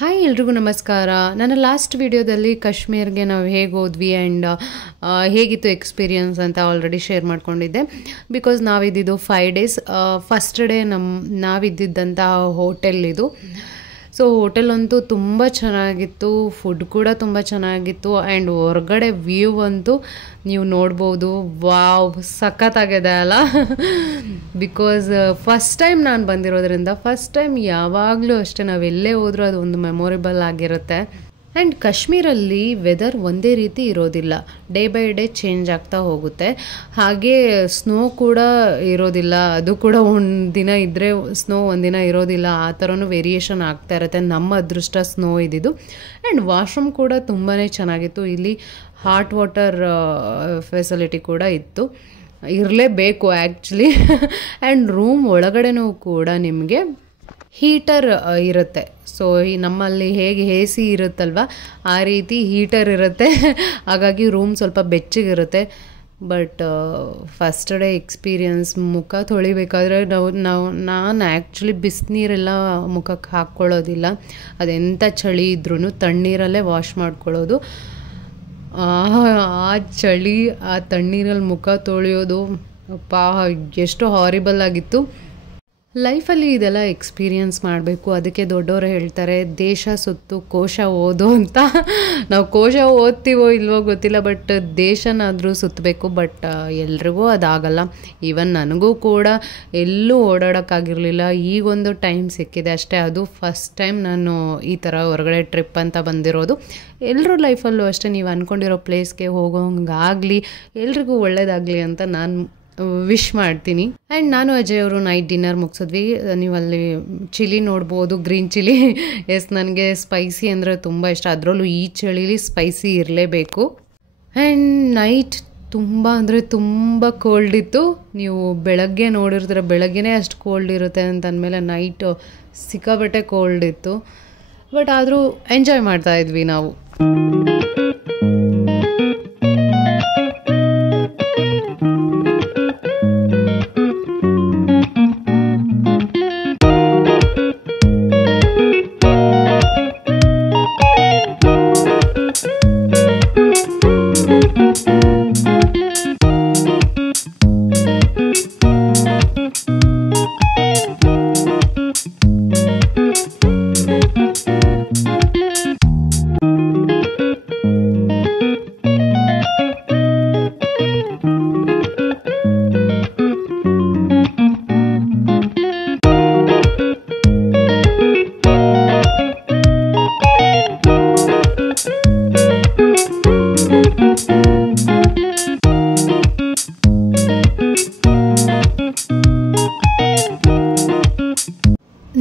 Hi ಎಲ್ರಿಗೂ ನಮಸ್ಕಾರ. ನನ್ನ ಲಾಸ್ಟ್ ವಿಡಿಯೋದಲ್ಲಿ ಕಾಶ್ಮೀರ್ಗೆ ನಾವು ಹೇಗೆ ಹೋದ್ವಿ ಆ್ಯಂಡ್ ಹೇಗಿತ್ತು ಎಕ್ಸ್ಪೀರಿಯನ್ಸ್ ಅಂತ ಆಲ್ರೆಡಿ ಶೇರ್ ಮಾಡ್ಕೊಂಡಿದ್ದೆ. ಬಿಕಾಸ್ ನಾವಿದ್ದಿದ್ದು 5 days. ಫಸ್ಟ್ ಡೇ ನಾವಿದ್ದಿದ್ದಂಥ ಹೋಟೆಲ್ ಇದು. ಸೊ ಹೋಟೆಲ್ ಅಂತೂ ತುಂಬ ಚೆನ್ನಾಗಿತ್ತು, ಫುಡ್ ಕೂಡ ತುಂಬ ಚೆನ್ನಾಗಿತ್ತು ಆ್ಯಂಡ್ ಹೊರಗಡೆ ವ್ಯೂ ಅಂತೂ ನೀವು ನೋಡ್ಬೋದು. ವಾವ್, ಸಖತ್ತಾಗಿದೆ ಅಲ್ಲ. ಬಿಕಾಸ್ ಫಸ್ಟ್ ಟೈಮ್ ನಾನು ಬಂದಿರೋದ್ರಿಂದ ಫಸ್ಟ್ ಟೈಮ್ ಯಾವಾಗಲೂ ಅಷ್ಟೇ ನಾವೆಲ್ಲೇ ಹೋದರೂ ಅದು ಒಂದು ಮೆಮೊರೇಬಲ್ ಆಗಿರುತ್ತೆ. ಆ್ಯಂಡ್ ಕಾಶ್ಮೀರಲ್ಲಿ ವೆದರ್ ಒಂದೇ ರೀತಿ ಇರೋದಿಲ್ಲ, ಡೇ ಬೈ ಡೇ ಚೇಂಜ್ ಆಗ್ತಾ ಹೋಗುತ್ತೆ. ಹಾಗೆ ಸ್ನೋ ಕೂಡ ಇರೋದಿಲ್ಲ, ಅದು ಕೂಡ ಒಂದು ದಿನ ಇದ್ದರೆ ಸ್ನೋ ಒಂದಿನ ಇರೋದಿಲ್ಲ, ಆ ಥರನೂ ವೇರಿಯೇಷನ್ ಆಗ್ತಾ ಇರುತ್ತೆ. ನಮ್ಮ ಅದೃಷ್ಟ ಸ್ನೋ ಇದ್ದಿದ್ದು. ಆ್ಯಂಡ್ ವಾಶ್ರೂಮ್ ಕೂಡ ತುಂಬಾ ಚೆನ್ನಾಗಿತ್ತು. ಇಲ್ಲಿ ಹಾಟ್ ವಾಟರ್ ಫೆಸಿಲಿಟಿ ಕೂಡ ಇತ್ತು, ಇರಲೇಬೇಕು ಆ್ಯಕ್ಚುಲಿ. ಆ್ಯಂಡ್ ರೂಮ್ ಒಳಗಡೆನೂ ಕೂಡ ನಿಮಗೆ ಹೀಟರ್ ಇರುತ್ತೆ. ಸೊ ಈ ನಮ್ಮಲ್ಲಿ ಹೇಗೆ ಎ ಸಿ ಇರುತ್ತಲ್ವ ಆ ರೀತಿ ಹೀಟರ್ ಇರುತ್ತೆ. ಹಾಗಾಗಿ ರೂಮ್ ಸ್ವಲ್ಪ ಬೆಚ್ಚಗಿರುತ್ತೆ. ಬಟ್ ಫಸ್ಟ್ ಡೇ ಎಕ್ಸ್ಪೀರಿಯನ್ಸ್, ಮುಖ ತೊಳಿಬೇಕಾದ್ರೆ ನಾನು ಆ್ಯಕ್ಚುಲಿ ಬಿಸಿನೀರೆಲ್ಲ ಮುಖಕ್ಕೆ ಹಾಕ್ಕೊಳ್ಳೋದಿಲ್ಲ. ಅದೆಂಥ ಚಳಿ ಇದ್ರೂ ತಣ್ಣೀರಲ್ಲೇ ವಾಶ್ ಮಾಡ್ಕೊಳ್ಳೋದು. ಆ ಚಳಿ ಆ ತಣ್ಣೀರಲ್ಲಿ ಮುಖ ತೊಳೆಯೋದು ಎಷ್ಟು ಹಾರಿಬಲ್ ಆಗಿತ್ತು. ಲೈಫಲ್ಲಿ ಇದೆಲ್ಲ ಎಕ್ಸ್ಪೀರಿಯನ್ಸ್ ಮಾಡಬೇಕು. ಅದಕ್ಕೆ ದೊಡ್ಡವರು ಹೇಳ್ತಾರೆ ದೇಶ ಸುತ್ತು ಕೋಶ ಓದು ಅಂತ. ನಾವು ಕೋಶ ಓದ್ತೀವೋ ಇಲ್ವೋ ಗೊತ್ತಿಲ್ಲ, ಬಟ್ ದೇಶನಾದರೂ ಸುತ್ತಬೇಕು. ಬಟ್ ಎಲ್ರಿಗೂ ಅದಾಗಲ್ಲ. ಈವನ್ ನನಗೂ ಕೂಡ ಎಲ್ಲೂ ಓಡಾಡೋಕ್ಕಾಗಿರಲಿಲ್ಲ. ಈಗೊಂದು ಟೈಮ್ ಸಿಕ್ಕಿದೆ ಅಷ್ಟೇ. ಅದು ಫಸ್ಟ್ ಟೈಮ್ ನಾನು ಈ ಥರ ಹೊರಗಡೆ ಟ್ರಿಪ್ ಅಂತ ಬಂದಿರೋದು. ಎಲ್ಲರೂ ಲೈಫಲ್ಲೂ ಅಷ್ಟೇ, ನೀವು ಅಂದ್ಕೊಂಡಿರೋ ಪ್ಲೇಸ್ಗೆ ಹೋಗೋಂಗಾಗಲಿ, ಎಲ್ರಿಗೂ ಒಳ್ಳೇದಾಗಲಿ ಅಂತ ನಾನು ವಿಶ್ ಮಾಡ್ತೀನಿ. ಆ್ಯಂಡ್ ನಾನು ಅಜಯ್ ಅವರು ನೈಟ್ ಡಿನ್ನರ್ ಮುಗಿಸಿದ್ವಿ. ನೀವು ಅಲ್ಲಿ ಚಿಲ್ಲಿ ನೋಡ್ಬೋದು, ಗ್ರೀನ್ ಚಿಲ್ಲಿ. ಎಸ್, ನನಗೆ ಸ್ಪೈಸಿ ಅಂದರೆ ತುಂಬ ಇಷ್ಟ, ಅದರಲ್ಲೂ ಈ ಚಳಿಲಿ ಸ್ಪೈಸಿ ಇರಲೇಬೇಕು. ಆ್ಯಂಡ್ ನೈಟ್ ತುಂಬ ಅಂದರೆ ತುಂಬ ಕೋಲ್ಡ್ ಇತ್ತು. ನೀವು ಬೆಳಗ್ಗೆ ನೋಡಿರ್ತೀರ, ಬೆಳಗ್ಗೆನೇ ಅಷ್ಟು ಕೋಲ್ಡ್ ಇರುತ್ತೆ ಅಂತ ಅಂದಮೇಲೆ ನೈಟು ಸಿಕ್ಕಾಬಟ್ಟೆ ಕೋಲ್ಡ್ ಇತ್ತು. ಬಟ್ ಆದರೂ ಎಂಜಾಯ್ ಮಾಡ್ತಾಯಿದ್ವಿ ನಾವು.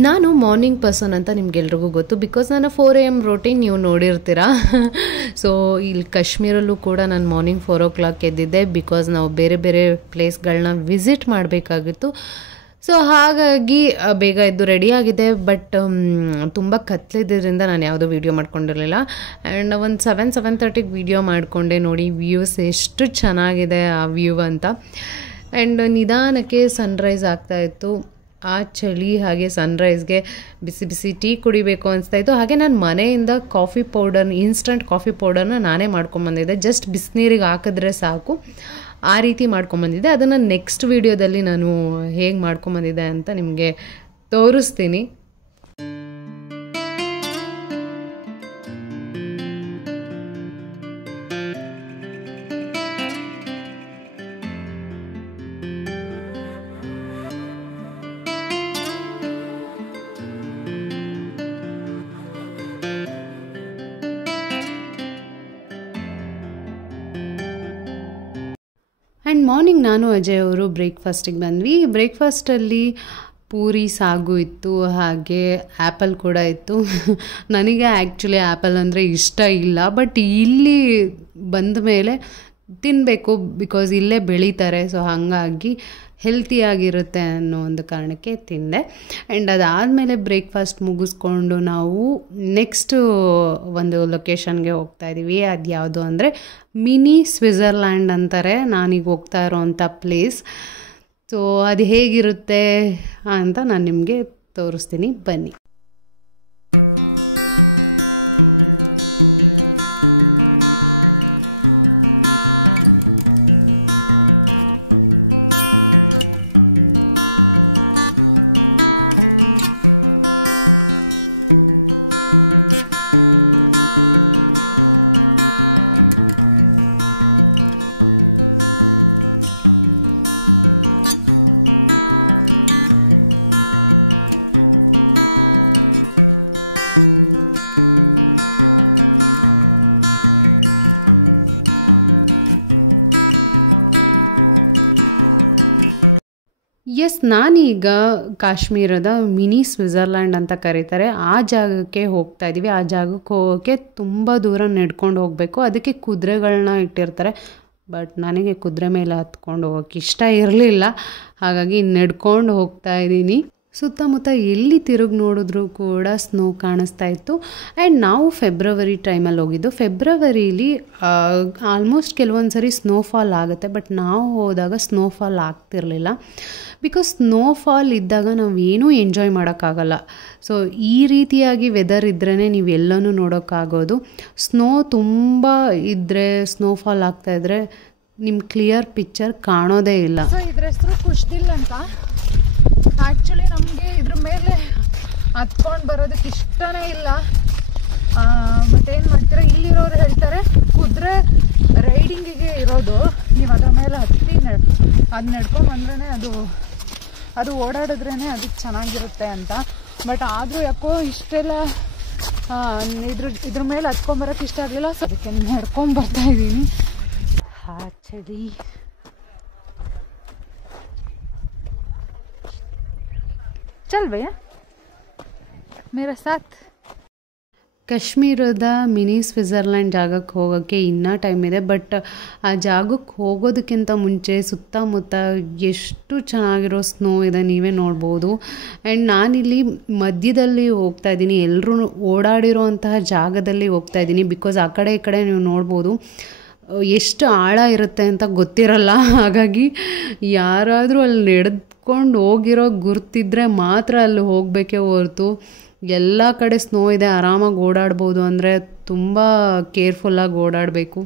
ನಾನು ಮಾರ್ನಿಂಗ್ ಪರ್ಸನ್ ಅಂತ ನಿಮ್ಗೆಲ್ರಿಗೂ ಗೊತ್ತು. ಬಿಕಾಸ್ ನಾನು 4 AM ರೋಟೀನ್ ನೀವು ನೋಡಿರ್ತೀರ. ಸೊ ಇಲ್ಲಿ ಕಾಶ್ಮೀರಲ್ಲೂ ಕೂಡ ನಾನು ಮಾರ್ನಿಂಗ್ 4 o'clock ಎದ್ದಿದ್ದೆ. ಬಿಕಾಸ್ ನಾವು ಬೇರೆ ಬೇರೆ ಪ್ಲೇಸ್ಗಳನ್ನ ವಿಸಿಟ್ ಮಾಡಬೇಕಾಗಿತ್ತು. ಸೊ ಹಾಗಾಗಿ ಬೇಗ ಎದ್ದು ರೆಡಿಯಾಗಿದೆ. ಬಟ್ ತುಂಬ ಕತ್ಲಿದ್ದರಿಂದ ನಾನು ಯಾವುದೋ ವೀಡಿಯೋ ಮಾಡ್ಕೊಂಡಿರಲಿಲ್ಲ. ಆ್ಯಂಡ್ ಒಂದು 7:30ಗೆ ವೀಡಿಯೋ ಮಾಡಿಕೊಂಡೆ. ನೋಡಿ ವ್ಯೂಸ್ ಎಷ್ಟು ಚೆನ್ನಾಗಿದೆ ಆ ವ್ಯೂ ಅಂತ. ಆ್ಯಂಡ್ ನಿಧಾನಕ್ಕೆ ಸನ್ರೈಸ್ ಆಗ್ತಾಯಿತ್ತು. ಆ ಚಳಿ ಹಾಗೆ ಸನ್ರೈಸ್ಗೆ ಬಿಸಿ ಬಿಸಿ ಟೀ ಕುಡಿಬೇಕು ಅನಿಸ್ತಾಯಿತ್ತು. ಹಾಗೆ ನಾನು ಮನೆಯಿಂದ ಕಾಫಿ ಪೌಡರ್, ಇನ್ಸ್ಟಂಟ್ ಕಾಫಿ ಪೌಡರ್ನ ನಾನೇ ಮಾಡ್ಕೊಂಬಂದಿದ್ದೆ. ಜಸ್ಟ್ ಬಿಸಿನೀರಿಗೆ ಹಾಕಿದ್ರೆ ಸಾಕು, ಆ ರೀತಿ ಮಾಡ್ಕೊಂಬಂದಿದ್ದೆ. ಅದನ್ನು ನೆಕ್ಸ್ಟ್ ವೀಡಿಯೋದಲ್ಲಿ ನಾನು ಹೇಗೆ ಮಾಡ್ಕೊಂಬಂದಿದ್ದೆ ಅಂತ ನಿಮಗೆ ತೋರಿಸ್ತೀನಿ. ಆ್ಯಂಡ್ ಮಾರ್ನಿಂಗ್ ನಾನು ಅಜಯ್ ಅವರು ಬ್ರೇಕ್ಫಾಸ್ಟಿಗೆ ಬಂದ್ವಿ. ಬ್ರೇಕ್ಫಾಸ್ಟಲ್ಲಿ ಪೂರಿ ಸಾಗು ಇತ್ತು, ಹಾಗೆ ಆ್ಯಪಲ್ ಕೂಡ ಇತ್ತು. ನನಗೆ ಆ್ಯಕ್ಚುಲಿ ಆ್ಯಪಲ್ ಅಂದರೆ ಇಷ್ಟ ಇಲ್ಲ, ಬಟ್ ಇಲ್ಲಿ ಬಂದ ಮೇಲೆ ತಿನ್ನಬೇಕು. ಬಿಕಾಸ್ ಇಲ್ಲೇ ಬೆಳೀತಾರೆ. ಸೊ ಹಾಗಾಗಿ ಹೆಲ್ತಿಯಾಗಿರುತ್ತೆ ಅನ್ನೋ ಒಂದು ಕಾರಣಕ್ಕೆ ತಿಂದೆ. ಆ್ಯಂಡ್ ಅದಾದಮೇಲೆ ಬ್ರೇಕ್ಫಾಸ್ಟ್ ಮುಗಿಸ್ಕೊಂಡು ನಾವು ನೆಕ್ಸ್ಟು ಒಂದು ಲೊಕೇಶನ್ಗೆ ಹೋಗ್ತಾಯಿದ್ದೀವಿ. ಅದು ಯಾವುದು ಅಂದರೆ ಮಿನಿ ಸ್ವಿಟ್ಜರ್ಲ್ಯಾಂಡ್ ಅಂತಾರೆ ನಾನೀಗ ಹೋಗ್ತಾ ಇರೋವಂಥ ಪ್ಲೇಸ್. ಸೊ ಅದು ಹೇಗಿರುತ್ತೆ ಅಂತ ನಾನು ನಿಮಗೆ ತೋರಿಸ್ತೀನಿ, ಬನ್ನಿ. ಎಸ್, ನಾನೀಗ ಕಾಶ್ಮೀರದ ಮಿನಿ ಸ್ವಿಟ್ಜರ್ಲ್ಯಾಂಡ್ ಅಂತ ಕರೀತಾರೆ ಆ ಜಾಗಕ್ಕೆ ಹೋಗ್ತಾ ಇದ್ದೀವಿ. ಆ ಜಾಗಕ್ಕೆ ಹೋಗೋಕ್ಕೆ ತುಂಬ ದೂರ ನಡ್ಕೊಂಡು ಹೋಗಬೇಕು. ಅದಕ್ಕೆ ಕುದುರೆಗಳನ್ನ ಇಟ್ಟಿರ್ತಾರೆ. ಬಟ್ ನನಗೆ ಕುದುರೆ ಮೇಲೆ ಹತ್ಕೊಂಡು ಹೋಗೋಕ್ಕೆ ಇಷ್ಟ ಇರಲಿಲ್ಲ, ಹಾಗಾಗಿ ನಡ್ಕೊಂಡು ಹೋಗ್ತಾ ಇದ್ದೀನಿ. ಸುತ್ತಮುತ್ತ ಎಲ್ಲಿ ತಿರುಗಿ ನೋಡಿದ್ರೂ ಕೂಡ ಸ್ನೋ ಕಾಣಿಸ್ತಾ ಇತ್ತು. ಆ್ಯಂಡ್ ನಾವು ಫೆಬ್ರವರಿ ಟೈಮಲ್ಲಿ ಹೋಗಿದ್ದು. ಫೆಬ್ರವರಿಲಿ ಆಲ್ಮೋಸ್ಟ್ ಕೆಲವೊಂದು ಸರಿ ಸ್ನೋಫಾಲ್ ಆಗುತ್ತೆ, ಬಟ್ ನಾವು ಹೋದಾಗ ಸ್ನೋಫಾಲ್ ಆಗ್ತಿರಲಿಲ್ಲ. ಬಿಕಾಸ್ ಸ್ನೋಫಾಲ್ ಇದ್ದಾಗ ನಾವು ಏನೂ ಎಂಜಾಯ್ ಮಾಡೋಕ್ಕಾಗಲ್ಲ. ಸೊ ಈ ರೀತಿಯಾಗಿ ವೆದರ್ ಇದ್ರೇ ನೀವು ಎಲ್ಲನೂ ನೋಡೋಕ್ಕಾಗೋದು. ಸ್ನೋ ತುಂಬ ಇದ್ದರೆ, ಸ್ನೋಫಾಲ್ ಆಗ್ತಾಯಿದ್ರೆ ನಿಮ್ಮ ಕ್ಲಿಯರ್ ಪಿಕ್ಚರ್ ಕಾಣೋದೇ ಇಲ್ಲ. ಸೊ ಇದ್ರ ಹೆಸರು ಕುಶ್ದಿಲ್ ಅಂತ. ಆ್ಯಕ್ಚುಲಿ ನಮಗೆ ಇದ್ರ ಮೇಲೆ ಹತ್ಕೊಂಡು ಬರೋದಕ್ಕೆ ಇಷ್ಟನೇ ಇಲ್ಲ. ಬಟ್ ಏನು ಮಾಡ್ತೀರಾ, ಇಲ್ಲಿರೋರು ಹೇಳ್ತಾರೆ ಕುದುರೆ ರೈಡಿಂಗಿಗೆ ಇರೋದು, ನೀವು ಅದ್ರ ಮೇಲೆ ಹತ್ತಿ ಅದು ನಡ್ಕೊಂಡು ಬಂದ್ರೇ ಅದು ಓಡಾಡಿದ್ರೇ ಅದಕ್ಕೆ ಚೆನ್ನಾಗಿರುತ್ತೆ ಅಂತ. ಬಟ್ ಆದರೂ ಯಾಕೋ ಇಷ್ಟೆಲ್ಲ ಇದ್ರ ಮೇಲೆ ಹತ್ಕೊಂಬರೋಕ್ಕೆ ಇಷ್ಟ ಆಗಲಿಲ್ಲ. ಸೊ ಅದಕ್ಕೆ ನಡ್ಕೊಂಬರ್ತಾ ಇದ್ದೀನಿ. ಚಳಿ ಚಲ್ ಭಯ್ಯ ಮೇರಾ ಸಾಥ್. ಕಾಶ್ಮೀರದ ಮಿನಿ ಸ್ವಿಟ್ಜರ್ಲ್ಯಾಂಡ್ ಜಾಗಕ್ಕೆ ಹೋಗೋಕ್ಕೆ ಇನ್ನೂ ಟೈಮ್ ಇದೆ. ಬಟ್ ಆ ಜಾಗಕ್ಕೆ ಹೋಗೋದಕ್ಕಿಂತ ಮುಂಚೆ ಸುತ್ತಮುತ್ತ ಎಷ್ಟು ಚೆನ್ನಾಗಿರೋ ಸ್ನೋ ಇದೆ ನೀವೇ ನೋಡ್ಬೋದು. ಆ್ಯಂಡ್ ನಾನಿಲ್ಲಿ ಮಧ್ಯದಲ್ಲಿ ಹೋಗ್ತಾ ಇದ್ದೀನಿ, ಎಲ್ಲರೂ ಓಡಾಡಿರೋಂತಹ ಜಾಗದಲ್ಲಿ ಹೋಗ್ತಾ ಇದ್ದೀನಿ. ಬಿಕಾಸ್ ಆ ಕಡೆ ಈ ಕಡೆ ನೀವು ನೋಡ್ಬೋದು ಎಷ್ಟು ಆಳ ಇರುತ್ತೆ ಅಂತ ಗೊತ್ತಿರಲ್ಲ. ಹಾಗಾಗಿ ಯಾರಾದರೂ ಅಲ್ಲಿ ನಡೆದುಕೊಂಡು ಹೋಗಿರೋ ಗುರ್ತಿದ್ರೆ ಮಾತ್ರ ಅಲ್ಲಿ ಹೋಗಬೇಕೇ ಹೊರತು ಎಲ್ಲ ಕಡೆ ಸ್ನೋ ಇದೆ ಆರಾಮಾಗಿ ಓಡಾಡ್ಬೋದು ಅಂದರೆ ತುಂಬ ಕೇರ್ಫುಲ್ಲಾಗಿ ಓಡಾಡಬೇಕು.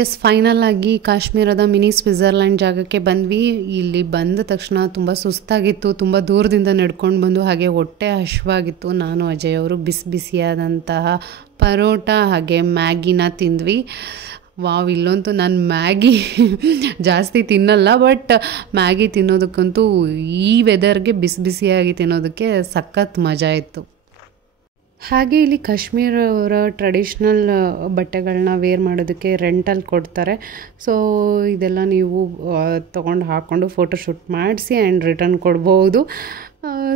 ಎಸ್, ಫೈನಲ್ ಆಗಿ ಕಾಶ್ಮೀರದ ಮಿನಿ ಸ್ವಿಟ್ಜರ್ಲ್ಯಾಂಡ್ ಜಾಗಕ್ಕೆ ಬಂದ್ವಿ. ಇಲ್ಲಿ ಬಂದ ತಕ್ಷಣ ತುಂಬ ಸುಸ್ತಾಗಿತ್ತು. ತುಂಬ ದೂರದಿಂದ ನಡ್ಕೊಂಡು ಬಂದು ಹಾಗೆ ಹೊಟ್ಟೆ ಹಶ್ವಾಗಿತ್ತು. ನಾನು ಅಜಯ್ ಅವರು ಬಿಸಿಯಾದಂತಹ ಪರೋಟ ಹಾಗೆ ಮ್ಯಾಗಿನ ತಿಂದ್ವಿ. ವಾವ್, ಇಲ್ಲಂತೂ ನಾನು ಮ್ಯಾಗಿ ಜಾಸ್ತಿ ತಿನ್ನಲ್ಲ, ಬಟ್ ಮ್ಯಾಗಿ ತಿನ್ನೋದಕ್ಕಂತೂ ಈ ವೆದರ್ಗೆ ಬಿಸಿಯಾಗಿ ತಿನ್ನೋದಕ್ಕೆ ಸಖತ್ ಮಜಾ ಇತ್ತು. ಹಾಗೆ ಇಲ್ಲಿ ಕಾಶ್ಮೀರವರ ಟ್ರೆಡಿಷ್ನಲ್ ಬಟ್ಟೆಗಳನ್ನ ವೇರ್ ಮಾಡೋದಕ್ಕೆ ರೆಂಟಲ್ಲಿ ಕೊಡ್ತಾರೆ. ಸೊ ಇದೆಲ್ಲ ನೀವು ತೊಗೊಂಡು ಹಾಕ್ಕೊಂಡು ಫೋಟೋಶೂಟ್ ಮಾಡಿಸಿ ಆ್ಯಂಡ್ ರಿಟರ್ನ್ ಕೊಡ್ಬೋದು.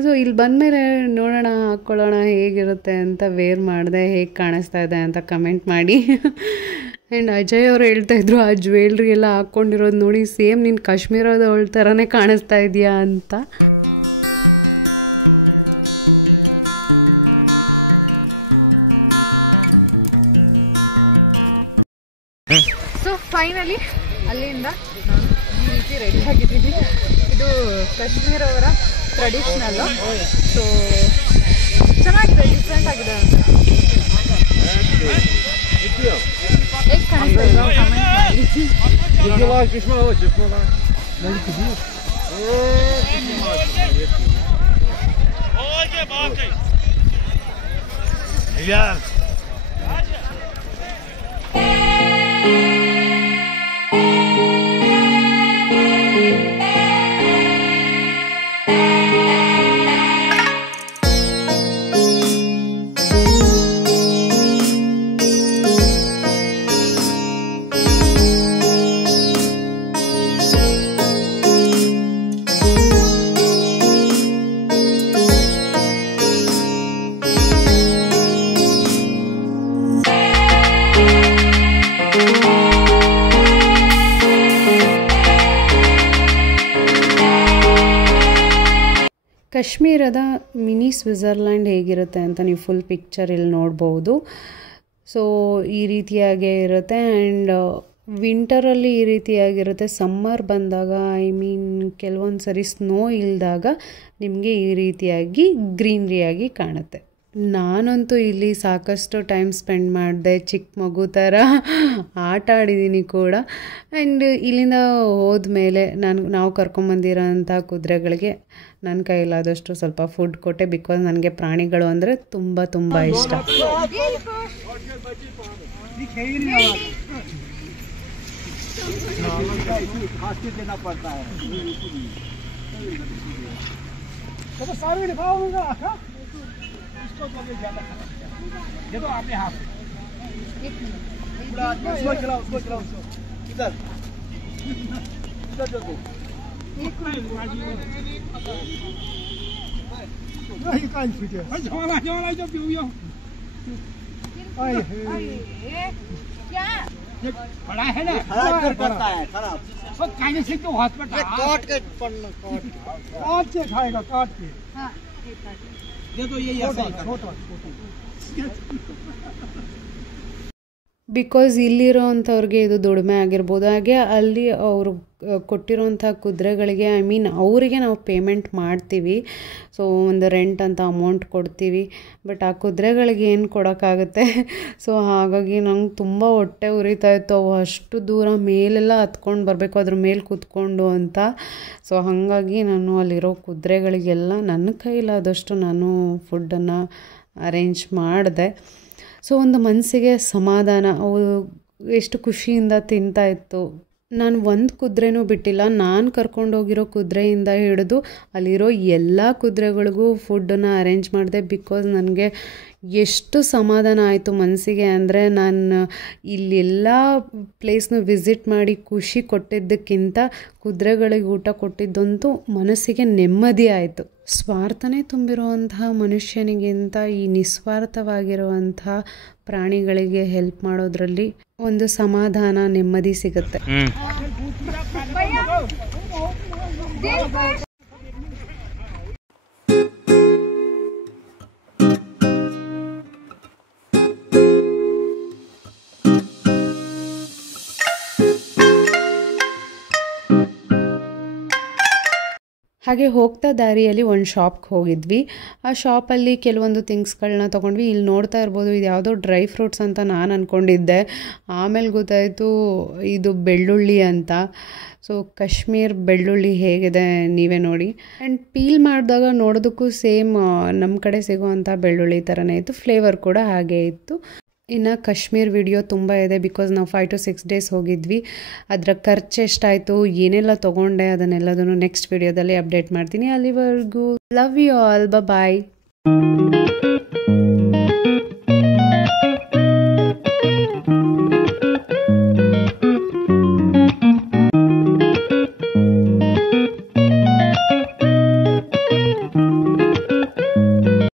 ಸೊ ಇಲ್ಲಿ ಬಂದಮೇಲೆ ನೋಡೋಣ, ಹಾಕ್ಕೊಳ್ಳೋಣ ಹೇಗಿರುತ್ತೆ ಅಂತ ವೇರ್ ಮಾಡಿದೆ, ಹೇಗೆ ಕಾಣಿಸ್ತಾ ಇದೆ ಅಂತ ಕಮೆಂಟ್ ಮಾಡಿ. ಆ್ಯಂಡ್ ಅಜಯ್ ಅವರು ಹೇಳ್ತಾಯಿದ್ರು ಆ ಜ್ಯುವೆಲ್ರಿ ಎಲ್ಲ ಹಾಕ್ಕೊಂಡಿರೋದು ನೋಡಿ ಸೇಮ್ ನೀನು ಕಾಶ್ಮೀರದವಳ ಥರನೇ ಕಾಣಿಸ್ತಾ ಇದೆಯಾ ಅಂತ. ಸೊ ಫೈನಲಿ ಅಲ್ಲಿಂದ ನಾನು ಈ ರೀತಿ ರೆಡಿ ಆಗಿದ್ದೀನಿ. ಇದು ಕಾಶ್ಮೀರ ಅವರ ಟ್ರೆಡಿಷ್ನಲ್ಲು. ಸೊ ಚೆನ್ನಾಗಿದೆ, ಡಿಫ್ರೆಂಟ್ ಆಗಿದೆ ಅಂತ. ಹೇಗೆ ಕಾಣಿಸ್ತಾ ಇದೆ ಕಮೆಂಟ್ ಮಾಡಿ. ಕಾಶ್ಮೀರದ ಮಿನಿ ಸ್ವಿಟ್ಜರ್ಲ್ಯಾಂಡ್ ಹೇಗಿರುತ್ತೆ ಅಂತ ನೀವು ಫುಲ್ ಪಿಕ್ಚರ್ ಇಲ್ಲಿ ನೋಡ್ಬೋದು. ಸೊ ಈ ರೀತಿಯಾಗೇ ಇರುತ್ತೆ. ಆ್ಯಂಡ್ ವಿಂಟರಲ್ಲಿ ಈ ರೀತಿಯಾಗಿರುತ್ತೆ. ಸಮ್ಮರ್ ಬಂದಾಗ ಕೆಲವೊಂದು ಸರಿ ಸ್ನೋ ಇಲ್ದಾಗ ನಿಮಗೆ ಈ ರೀತಿಯಾಗಿ ಗ್ರೀನ್ರಿಯಾಗಿ ಕಾಣುತ್ತೆ. ನಾನಂತೂ ಇಲ್ಲಿ ಸಾಕಷ್ಟು ಟೈಮ್ ಸ್ಪೆಂಡ್ ಮಾಡಿದೆ, ಚಿಕ್ಕ ಮಗು ಥರ ಆಟ ಆಡಿದ್ದೀನಿ ಕೂಡ. ಆ್ಯಂಡ್ ಇಲ್ಲಿಂದ ಹೋದ್ಮೇಲೆ ನಾವು ಕರ್ಕೊಂಬಂದಿರೋಂಥ ಕುದುರೆಗಳಿಗೆ ನನ್ನ ಕೈಲಾದಷ್ಟು ಸ್ವಲ್ಪ ಫುಡ್ ಕೊಟ್ಟೆ, ಬಿಕಾಸ್ ನನಗೆ ಪ್ರಾಣಿಗಳು ಅಂದರೆ ತುಂಬ ತುಂಬ ಇಷ್ಟ. ये तो आपने हाथ उसको खिलाओ इधर इधर जो दो नहीं कान छूटे जवाना जो पियो आए क्या ये बड़ा है ना खराब करता है खराब वो काहे से तो हॉस्पिटल काट के काट के खाएगा काट के हां ये तो ये ऐसा छोटा ಬಿಕಾಸ್ ಇಲ್ಲಿರೋವಂಥವ್ರಿಗೆ ಇದು ದುಡಿಮೆ ಆಗಿರ್ಬೋದು. ಹಾಗೆ ಅಲ್ಲಿ ಅವರು ಕೊಟ್ಟಿರೋಂಥ ಕುದುರೆಗಳಿಗೆ ಅವರಿಗೆ ನಾವು ಪೇಮೆಂಟ್ ಮಾಡ್ತೀವಿ. ಸೊ ಒಂದು ರೆಂಟ್ ಅಂತ ಅಮೌಂಟ್ ಕೊಡ್ತೀವಿ, ಬಟ್ ಆ ಕುದುರೆಗಳಿಗೆ ಏನು ಕೊಡೋಕ್ಕಾಗುತ್ತೆ. ಸೊ ಹಾಗಾಗಿ ನಂಗೆ ತುಂಬ ಹೊಟ್ಟೆ ಉರಿತಾಯಿತ್ತು. ಅವು ಅಷ್ಟು ದೂರ ಮೇಲೆಲ್ಲ ಹತ್ಕೊಂಡು ಬರಬೇಕು ಅದ್ರ ಮೇಲೆ ಕೂತ್ಕೊಂಡು ಅಂತ. ಸೊ ಹಾಗಾಗಿ ನಾನು ಅಲ್ಲಿರೋ ಕುದುರೆಗಳಿಗೆಲ್ಲ ನನ್ನ ಕೈಲಾದಷ್ಟು ನಾನು ಫುಡ್ಡನ್ನು ಅರೇಂಜ್ ಮಾಡಿದೆ. ಸೊ ಒಂದು ಮನಸ್ಸಿಗೆ ಸಮಾಧಾನ, ಅವು ಎಷ್ಟು ಖುಷಿಯಿಂದ ತಿಂತಾಯಿತ್ತು. ನಾನು ಒಂದು ಕುದುರೆನೂ ಬಿಟ್ಟಿಲ್ಲ. ನಾನು ಕರ್ಕೊಂಡೋಗಿರೋ ಕುದುರೆಯಿಂದ ಹಿಡಿದು ಅಲ್ಲಿರೋ ಎಲ್ಲ ಕುದುರೆಗಳಿಗೂ ಫುಡ್ಡನ್ನು ಅರೇಂಜ್ ಮಾಡಿದೆ. ಬಿಕಾಸ್ ನನಗೆ ಎಷ್ಟು ಸಮಾಧಾನ ಆಯಿತು ಮನಸ್ಸಿಗೆ ಅಂದರೆ, ನಾನು ಇಲ್ಲೆಲ್ಲ ಪ್ಲೇಸ್ನ ವಿಸಿಟ್ ಮಾಡಿ ಖುಷಿ ಕೊಟ್ಟಿದ್ದಕ್ಕಿಂತ ಕುದುರೆಗಳಿಗೆ ಊಟ ಕೊಟ್ಟಿದ್ದಂತೂ ಮನಸ್ಸಿಗೆ ನೆಮ್ಮದಿ ಆಯಿತು. ಸ್ವಾರ್ಥನೇ ತುಂಬಿರುವಂತಹ ಮನುಷ್ಯನಿಗಿಂತ ಈ ನಿಸ್ವಾರ್ಥವಾಗಿರುವಂತಹ ಪ್ರಾಣಿಗಳಿಗೆ ಹೆಲ್ಪ್ ಮಾಡೋದ್ರಲ್ಲಿ ಒಂದು ಸಮಾಧಾನ, ನೆಮ್ಮದಿ ಸಿಗುತ್ತೆ. ಹಾಗೆ ಹೋಗ್ತಾ ದಾರಿಯಲ್ಲಿ ಒಂದು ಶಾಪ್ಗೆ ಹೋಗಿದ್ವಿ. ಆ ಶಾಪಲ್ಲಿ ಕೆಲವೊಂದು ಥಿಂಗ್ಸ್ಗಳನ್ನ ತೊಗೊಂಡ್ವಿ. ಇಲ್ಲಿ ನೋಡ್ತಾ ಇರ್ಬೋದು, ಇದು ಯಾವುದೋ ಡ್ರೈ ಫ್ರೂಟ್ಸ್ ಅಂತ ನಾನು ಅಂದ್ಕೊಂಡಿದ್ದೆ. ಆಮೇಲೆ ಗೊತ್ತಾಯಿತು ಇದು ಬೆಳ್ಳುಳ್ಳಿ ಅಂತ. ಸೊ ಕಾಶ್ಮೀರ್ ಬೆಳ್ಳುಳ್ಳಿ ಹೇಗಿದೆ ನೀವೇ ನೋಡಿ. ಆ್ಯಂಡ್ ಪೀಲ್ ಮಾಡಿದಾಗ ನೋಡೋದಕ್ಕೂ ಸೇಮ್ ನಮ್ಮ ಕಡೆ ಸಿಗುವಂಥ ಬೆಳ್ಳುಳ್ಳಿ ಥರನೇ ಇತ್ತು. ಫ್ಲೇವರ್ ಕೂಡ ಹಾಗೇ ಇತ್ತು. ಇನ್ನು ಕಾಶ್ಮೀರ್ ವಿಡಿಯೋ ತುಂಬ ಇದೆ, ಬಿಕಾಸ್ ನಾವು 5 to 6 days ಹೋಗಿದ್ವಿ. ಅದರ ಖರ್ಚು ಎಷ್ಟಾಯಿತು, ಏನೆಲ್ಲ ತೊಗೊಂಡೆ, ಅದನ್ನೆಲ್ಲದನ್ನು ನೆಕ್ಸ್ಟ್ ವಿಡಿಯೋದಲ್ಲಿ ಅಪ್ಡೇಟ್ ಮಾಡ್ತೀನಿ. ಅಲ್ಲಿವರೆಗೂ ಲವ್ ಯು ಆಲ್, ಬಾಯ್.